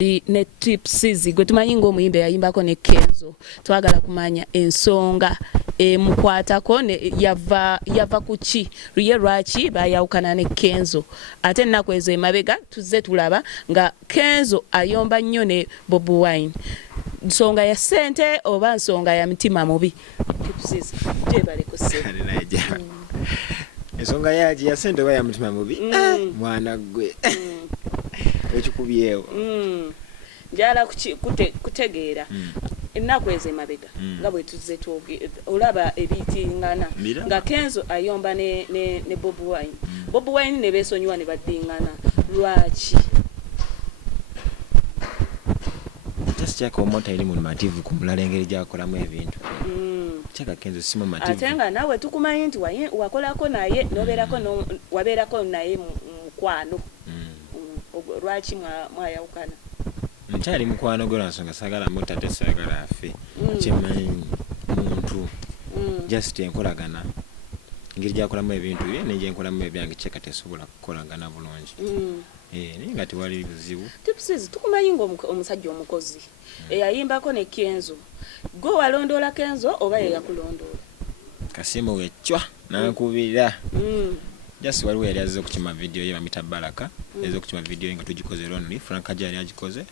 ne Swizy gwe tumanyi ng'omuyimbi yayimbako ne Kenzo twagala kumanya ensonga mukwatako yava ku ki luye lwaki bayawukana ne Kenzo ate ennaku ezo emabega tuzze tulaba nga Kenzo ayomba nnyo ne Bobi Wine nsonga ya ssente oba nsonga ya mutima mubi Swizy gyebale ku ssente ensonga yaji ya ssente oba ya mutima mubi mwana gwe ekikubyewo njala kutegeera ennaku ezo emabega nga bwe tuzze olaba ebitingana nga Kenzo ayomba ne Bobi Wine Bobi Wine ne beesonyiwa ne baddingana lwaki kyaka omota eri mu mativu kumulala engeri gyakolamu ebintu kyaka Kenzo simu mativu ate nga nawe tukumanyi nti wakolako naye wabeerako naye mukwano lwaki mwayawukana nkyali mukwano gwe lwansonga sagala mutta tesagala afe kyemanyi muntu just enkolagana engeri gyakolamu ebintu bye negyenkolamu ebyange kyeka tesobola kukolagana bulungi naye nga tewali buzibu Swizy tukumanyi ng'omusajja omukozi eyayimbako ne Kenzo gwe walondoola Kenzo oba ye yakulondoola kasimu wecwa nankubira just waliwo yali azze okukima video ye bamita Baraka azze okukima video nga tugikoze lonely Frank Ajali agikoze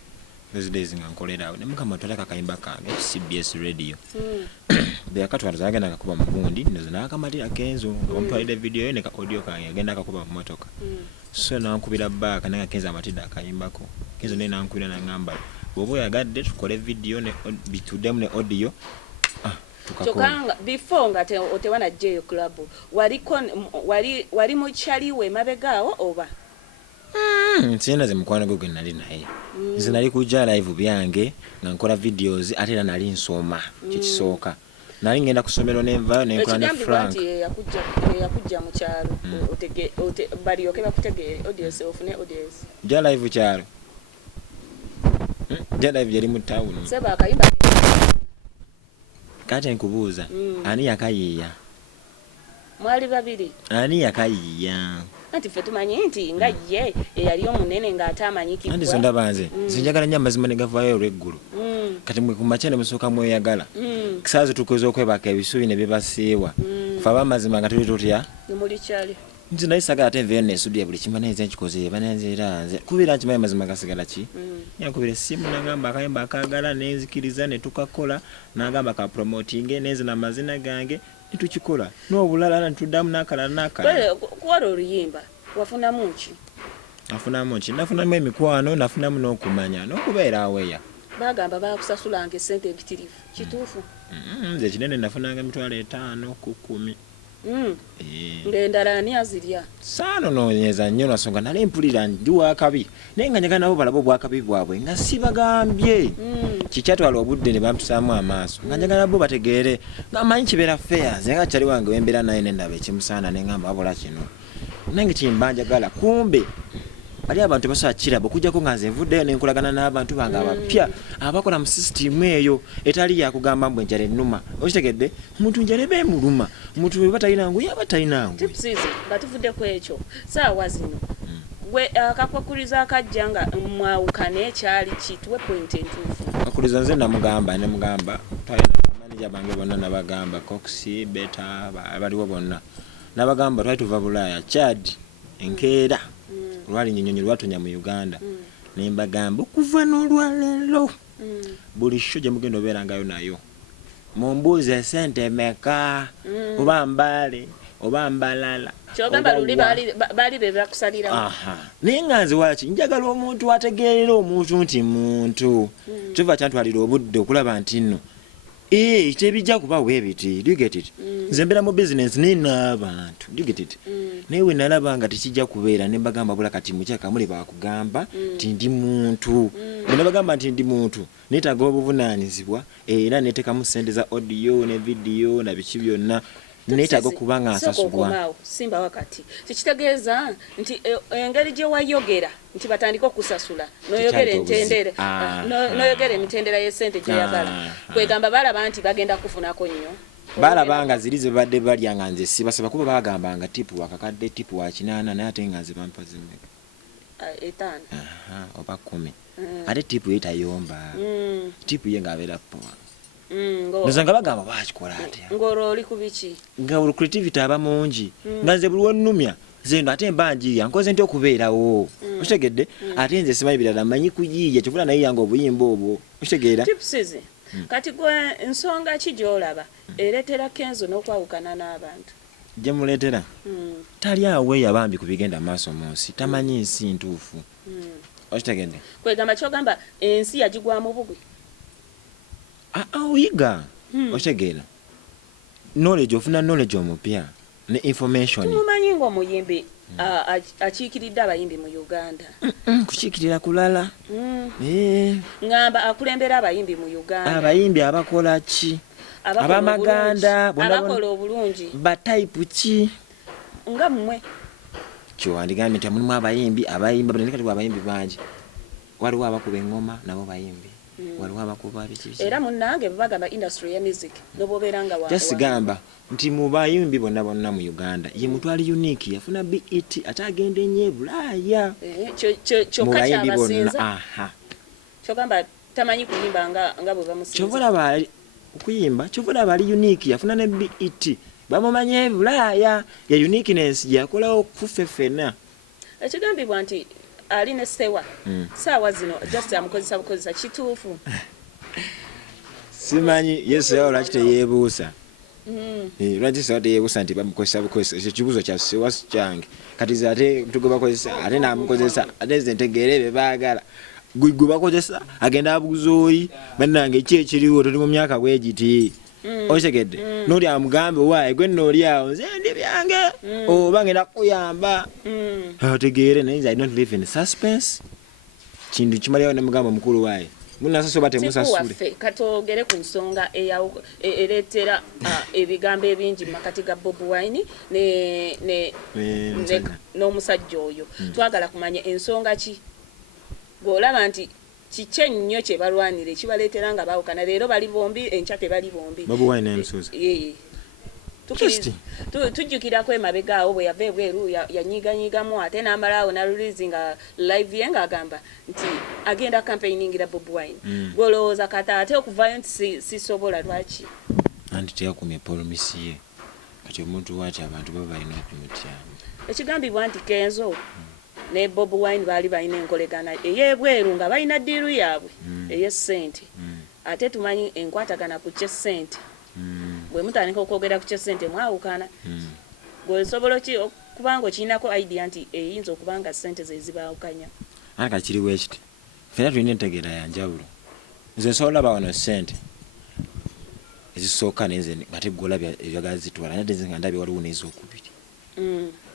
those days nga nkolerawo ne mukama twaleka kayimba kange CBS radio beakatwala zagenda akakuba mugundi nezo nakamalira Kenzo omutwalira video ye ne ka audio kange agenda akakuba mu motoka so nankubira Baraka nga Kenzo amatida akayimbako Kenzo ne nankubira nangamba bobo yagadde tukole video ne bitudemu ne audio chokanga before nga otewana jeyo club wali muchali we mabegao oba ntienda ze mukwano gwe nali naye nze nali kujja live byange nga nkola videos ate era nali nsoma kikisooka nali ngenda kusomero nenva nenkola ne Frank yakujja mu kyalo bali okeba kutegere audience ofune audience ja live kyalo ja live yali mu town seba akayimba kati nkubuuza ani yakayiya mwali babiri ani yakayiya ati fe tumanyi nti nga ye yali omunene nga atamanyiki andi sonda banze sinjagala nya mazima negavayo reggulu kati mwe kumachane musoka mweyagala kisazo tukoze okwebaka ebisubi ne bibasiiwa faba mazima nga tuli tutya muri cyali nzi nayisaga ate vene studio buli kimana nze nkikoze bananzira nze kubira nkimaye mazima gasigala ki yakubire simu nagamba akayimba akagala nenzikiriza ne tukakola nagamba ka promoting neze na mazina gange nitukikola n'obulala ntuddamu nakala kuwala oluyimba wafuna muki nafunamu emikwano nafunamu n'okumanya n'okubeera aweya bagamba bakusasulanga esente ebitirivu kituufu nze kinene nafunanga emitwalo 5 ku 10 ng'endala ani azirya saano noonyeza nnyo nasonga nali mpulira ndi wakabi naye nga njagala nabo balaba obwakabi bwabwe nga sibagambye kikyatwala obudde ne bamutusaamu amaaso nga njagala bo bategeere nga manyi kibeera fair ze nga kyali wange wembeera naye nendaba ekimusaana ne ngamba wabula kino nange kimba njagala kumbe bali abantu basobola kirabo okujjako nga nze nvuddeyo nenkolagana n'abantu bange abapya abakola mu sisitimu eyo etali yakugamba mbwe njala ennuma okitegedde muntu njala beemuluma muntu we batalinangu yaba talinangu Swizy nga tuvudde ku ekyo saawa zino gwe akakwakuriza akajja nga mwawukane kyali kituwe point entuufu akuriza nze namugamba twalina manager bange bonna nabagamba Coxy Beta abaliwo bonna nabagamba twali tuva Bulaaya Chad enkeera olwali nnyonyi lwatonya mu Uganda nembagamba okuva n'olwalero buli sho gye mugenda obeerangayo nayo mumbuuze sente meka oba mbale oba mbalala kyogamba luli bali bebakusalira naye nga nze waki njagala omuntu ategeerera omuntu nti muntu kiva kyantwalira obudde okulaba nti nno tebijja kuba weebiti do you get it nze mbeera mu business nina abantu do you get it naye we nalaba nga tekijja kubeera ne mbagamba bula kati mukyaka muli bakugamba nti ndi muntu bwe nabagamba nti ndi muntu neetaaga obuvunaanyizibwa era neteekamu ssente za audio ne video na biki byonna neetaaga okuba nga nsasulwa simba wakati kikitegeeza nti engeri gye wayogera nti batandika okusasula noyogera emitendera y'essente gyeyagala kwegamba balaba nti bagenda kufunako nnyo balabanga ziri ze badde balya nga nze sibasaba kuba bagambanga tipu wakakadde tipu wa 8 naye ate nga nze bampa zimeka 5 oba 10 ate tipu ye tayomba tipu ye ng'abeera poa ngo nosanga bagamba bakikola atya ngoro oli kubiki nga creativity aba mungi nga nze buli wonnumya zendo ate mbanjirya nkoze nti okubeerawo okitegedde ate nze simanyi birala manyi kuyiiya kyovula naye yange obuyimba obwo okitegeera tipsizi kati gwe ensonga ki gy'olaba ereetera Kenzo n'okwawukana n'abantu gye muleetera tali awe yabambi ku bigenda maaso mu nsi tamanyi nsi ntuufu okitegedde kwegamba kyogamba ensi yagigwamu bugwi oyiga okitegeera knowledge ofuna knowledge omupya ne information tumumanyi ng'omuyimbi akiikiridde abayimbi mu Uganda kukiikirira kulala ngamba akulembera abayimbi mu Uganda abayimbi abakola ki abamaganda abakola obulungi bataipu ki nga mmwe kyowandigambye nti mulimu abayimbi abayimba kati abayimbi bangi waliwo abakuba engoma nabo bayimbi waliwo abakuba biki era munnange bagamba industry ya music nobobeera nga jasigamba nti mu bayimbi bonna mu Uganda ye mutwali unique yafuna BET ate agenda enye Bulaaya kyokka kyabasinza kyogamba tamanyi kuyimba nga bwe bamusinza kyovola bali okuyimba kyovola bali unique yafuna ne BET bamumanye Bulaaya ya uniqueness yakolawo kufefena ekigambibwa nti ali ne sewa saawa zino just amukozesa bukozesa kituufu simanyi yesewa lwaki teyeebuusa lwaki sewa teyeebuusa nti bamukozesa bukozesa ekyo kibuuzo kya sewa kyange kati ze ate tugoba kozesa ate namukozesa ate ze ntegeere be baagala gwe bakozesa agenda abuuza oyi bannange ki ekiriwo tuli mu myaka bwegiti okitegedde n'oli amugambe waaye gwe nnooli awo nze ndi byange oba ngenda kuyamba otegeere naye nze I don't live in suspense kintu kimaliawo ne mugamba mukulu waaye munasasula batemusasule katogere ku nsonga ereetera ebigambo ebingi mu makati ga Bobi Wine n'omusajja oyo twagala kumanya ensonga ki gw'olaba nti kiki nnyo kye balwanire kibaleetera nga baawukana leero bali bombi enkya tebali bombi Bobi Wine emusuuza tujjukirako emabega awo bwe yava ebweru yanyiganyigamu ate n'amalaawo nalulirizi nga live ye ng'agamba nti agenda campaigningira Bobi Wine gw'olowooza kata ate okuvayo nti sisobola lwaki anti teyakumya polomisi ye kati omuntu waati abantu baba balina okumutyamu ekigambibwa nti Kenzo ne Bobi Wine baali balina enkolegana ey'ebweru nga balina ddiiru yaabwe ey'essente ate tumanyi enkwatagana ku kyessente bwe mutandika okwogera ku kyessente mwawukana gwesobola ki okubanga okirinako idea nti eyinza okubanga ssente ze zibaawukanya aka kiriwo ekiti fena tulina entegeera ya njawulo nze nsobola olaba wano ssente ezisooka nenze nga teggolabya ebyagala zitwala nate nze nga ndabye waliwo n'ezokubiri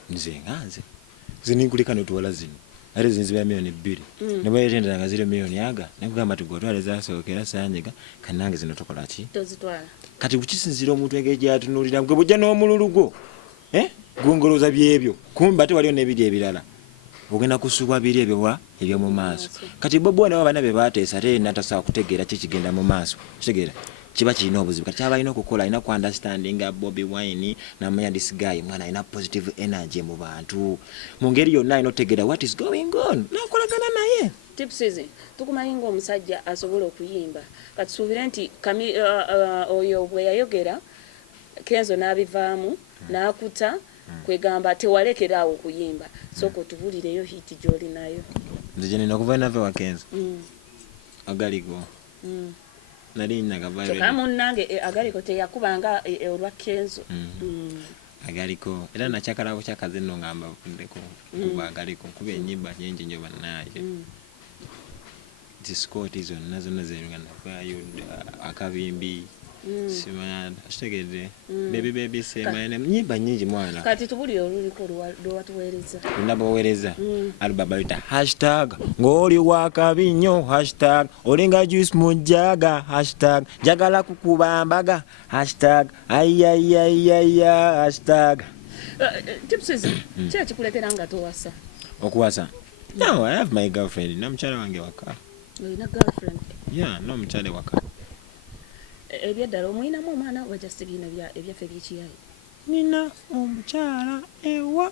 nze nganze zininkulika notuwala zino ate zinzibya milioni 2 ne bwetendera nga ziri milioni aga nekugamba ti gwotwala zasookera sanjega kanange zino tokola ki tozitwala kati kukisinzira omuntu engeri gyatunuulira gwe bujja n'omululu gwo gungoloza byebyo kumbe ate waliyo n'ebiri ebirala ogenda kusubwa biri ebyo mu maaso kati Bobi Wine bana be bateesa ate natasobola kutegeera ki kigenda mu maaso kitegeera kiba kirina obuzibu kati abalina okukola alina ku understanding Bobi Wine namanya this guy mwana alina positive energy mu bantu mu ngeri yonna alina otegeera what is going on nakolagana naye tipsizi tukumanyi ng'omusajja asobola okuyimba kati suubire nti oyo bwe yayogera Kenzo n'abivaamu n'akuta kwegamba tewalekeraawo okuyimba sooka otubulireyo hiti gy'oli nayo nze gye nina okuva nave wa Kenzo agaliko nali nagavayo kyokka munnange agaliko teyakubanga olwa Kenzo agaliko era nakyakalabo kyakaze nno ngamba buddeko kuba agaliko kuba ennyimba nyingi nnyo bannaaye zisikoti zonna zonna zerunga navayo akabimbi simanya kitegedde bebi semane nyimba nyingi mwana kati tubuli oluliko lwatuweereza ndabaweereza alibaba bita hashtag ng'oli wakabi nnyo hashtag olinga juice mu jjaga hashtag njagala kukubambaga hashtag ayayayaya hashtag tipsizi kya kikuleetera nga towasa okuwasa no I have my girlfriend namukyala wange waka olina girlfriend no mukyala waka ebyaddala omwinamu omwana wajasigiina ebyaffe byekiyayi nina omukyala ewa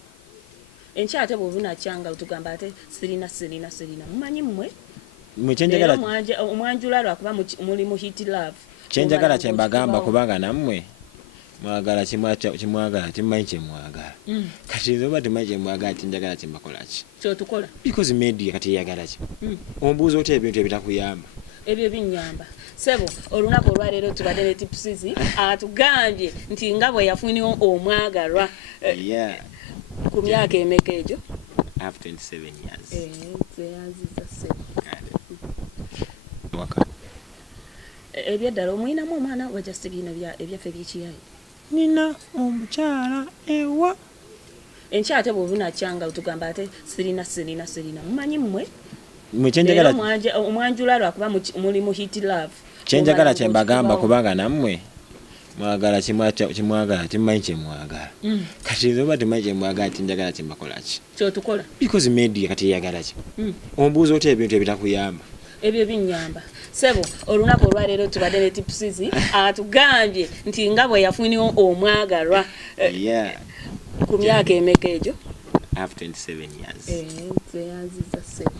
enkya ate bw'obunakyanga tugamba ate sirina mumanyi mmwe Mchenjagala omwanjula lwakuba muli mu hit love. Chenjagala kyembagamba kubanga nammwe mwagala kimwagala timanyi kyemwagala. Kati nze oba timanyi kyemwagala chenjagala kyembakola ki? Kyotukola. Because media kati yagala ki? Ombuuza otya ebintu ebitakuyamba. Ebyo binyamba. Sebo olunaku olwaleero tubadde ne Swizy atugambye nti nga bwe yafunira omwagalwa. Ku myaka emeka egyo? I have 27 years. Zeyanziza sebo. Ebyeddala omwinamu omwana wajja sibina ebyaffe bikiyayi. Nina omukyala ewa. Enkyate bw'obunakyanga otugamba ate sirina. Mumanyi mmwe? Mchenjagala omwanjula lwakuba muli mu hit love. Chenjagala kyembagamba kubanga nammwe mwagala kimwagala timanyi kyemwagala. Kati nze oba timanyi kyemwagala chenjagala kyembakola ki? Kyotukola. Because media kati yagala ki? Ombuuza otya ebintu ebitakuyamba. Ebyo binyamba. Sebo olunaku olwaleero tubadde ne Swizy atugambye nti nga bwe yafunira omwagalwa. Ku myaka emeka egyo? I have 27 years. Zeyanziza sebo.